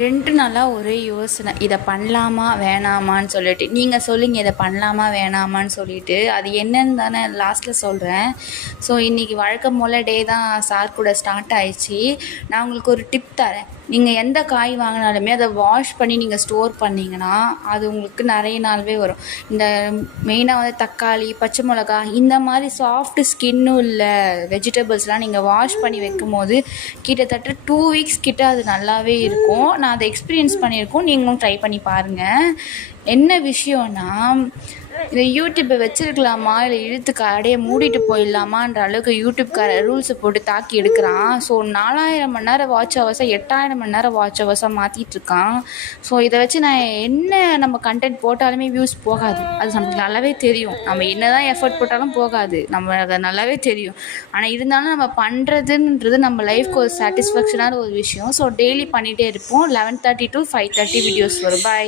2 நாளா ஒரே யோசனை. இத பண்ணலாமா? வேணாமான்னு சொல்லிட்டு. நீங்க சொல்லுங்க இத பண்ணலாமா? வேணாமான்னு சொல்லிட்டு. அது என்னன்னு தானே லாஸ்ட்ல சொல்றேன். ஸோ இன்னைக்கு வழக்கம் போல டே தான் சார் கூட ஸ்டார்ட் ஆயிடுச்சு. நான் உங்களுக்கு ஒரு டிப் தரேன். நீங்க எந்த காய் வாங்கினாலுமே அதை வாஷ் பண்ணி நீங்க ஸ்டோர் பண்ணீங்கன்னா, அது உங்களுக்கு நிறைய நாள்வே வரும். இந்த மெயினா வந்து தக்காளி, பச்சை மிளகா இந்த மாதிரி சாஃப்ட் ஸ்கின்னும் உள்ள வெஜிடபிள்ஸ்லாம் நீங்க வாஷ் பண்ணி வைக்கும்போது கிட்டத்தட்ட 2 வீக்ஸ் கிட்ட அது நல்லாவே இருக்கும். நான் அதை எக்ஸ்பீரியன்ஸ் பண்ணியிருக்கோம். நீங்களும் ட்ரை பண்ணி பாருங்கள். என்ன விஷயம்னா, இந்த யூடியூப்பை வச்சுருக்கலாமா இல்லை இழுத்து கடையை மூடிட்டு போயிடலாமான்ற அளவுக்கு யூடியூப்கார ரூல்ஸை போட்டு தாக்கி எடுக்கிறான். ஸோ 4000 மணி நேரம் வாட்ச் ஹவர்ஸாக 8000 மணி நேரம் வாட்ச் ஹவர்ஸாக மாற்றிட்டுருக்கான். ஸோ இதை வச்சு நான் என்ன நம்ம கண்டென்ட் போட்டாலுமே வியூஸ் போகாது. அது நமக்கு நல்லாவே தெரியும். நம்ம என்ன தான் எஃபர்ட் போட்டாலும் போகாது. நம்ம அதை நல்லாவே தெரியும். ஆனால் இருந்தாலும் நம்ம பண்ணுறதுன்றது நம்ம லைஃப்க்கு ஒரு சாட்டிஸ்ஃபேக்ஷனான ஒரு விஷயம். ஸோ டெய்லி பண்ணிகிட்டே இருப்போம். 11:30 to 5:30 வீடியோஸ் வரும். பாய்.